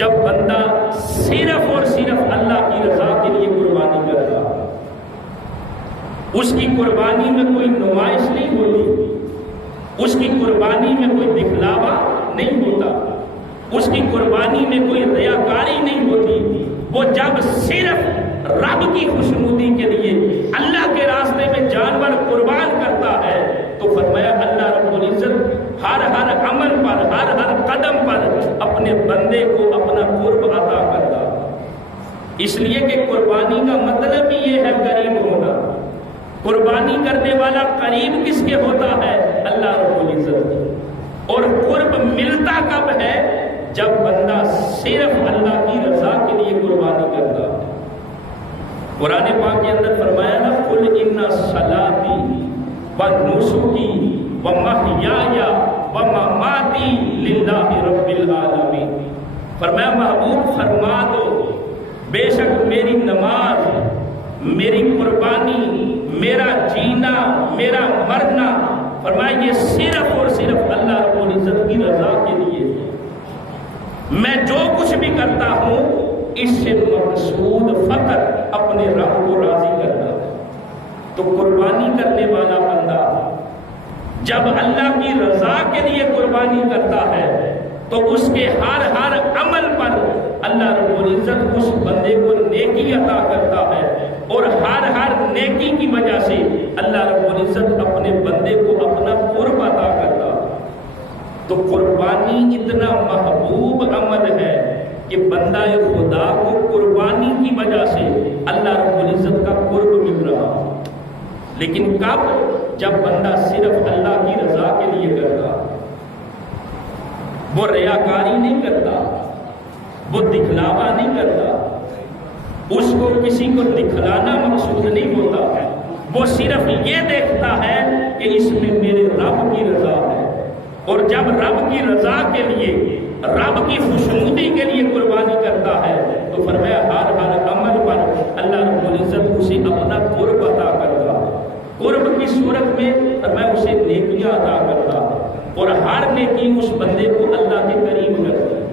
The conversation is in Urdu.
جب بندہ صرف اور صرف اللہ کی رضا کے لیے قربانی کرتا، اس کی قربانی میں کوئی نمائش نہیں ہوتی، اس کی قربانی میں کوئی دکھلاوا نہیں ہوتا، اس کی قربانی میں کوئی ریاکاری نہیں ہوتی، وہ جب صرف رب کی خوشنودی کے لیے اللہ کے راستے میں جانور قربان کرتا ہے تو فرمایا اللہ رب العزت ہر عمل پر، ہر قدم پر اپنے بندے کو اپنا قرب عطا کرتا۔ اس لیے کہ قربانی کا مطلب ہی یہ ہے قریب ہونا۔ قربانی کرنے والا قریب کس کے ہوتا ہے؟ اللہ رب العزت۔ اور قرب ملتا کب ہے؟ جب بندہ صرف اللہ کی رضا کے لیے قربانی کرتا ہے۔ قرآن پاک کے اندر فرمایا نا قل ان صلاتی ونسکی ومحیایا ومماتی للہ رب العالمین۔ فرمایا محبوب فرما دو بے شک میری نماز، میری قربانی، میرا جینا، میرا مرنا، فرمایا یہ صرف اور صرف اللہ رب العزت کی رضا کے لیے ہے۔ میں جو کچھ بھی کرتا ہوں اس سے مقصود فقط اپنے رب کو راضی کرنا ہے۔ تو قربانی کرنے والا بندہ جب اللہ کی رضا کے لیے قربانی کرتا ہے تو اس کے ہر عمل پر اللہ رب العزت اس بندے کو نیکی عطا کرتا ہے، اور ہر نیکی کی وجہ سے اللہ رب العزت اپنے بندے کو اپنا قرب عطا کرتا ہے۔ تو قربانی اتنا محبوب عمل ہے کہ بندہ خدا کو قربانی کی وجہ سے اللہ رب العزت کا قرب مل رہا۔ لیکن کب؟ جب بندہ صرف اللہ کی رضا کے لیے کرتا، وہ ریاکاری نہیں کرتا، وہ دکھلاوا نہیں کرتا، اس کو کسی کو دکھلانا مقصود نہیں ہوتا، وہ صرف یہ دیکھتا ہے کہ اس میں میرے رب کی رضا ہے۔ اور جب رب کی رضا کے لیے، رب کی خوشنودی کے لیے قربانی کرتا ہے تو فرمایا ہر عمل پر اللہ رب العزت اسے اپنا قرب عطا کرتا ہے۔ قرب کی صورت میں فرمایا اسے نیکیاں عطا کرتا ہے، اور ہر نیکی اس بندے کو اللہ کے قریب کرتی ہے۔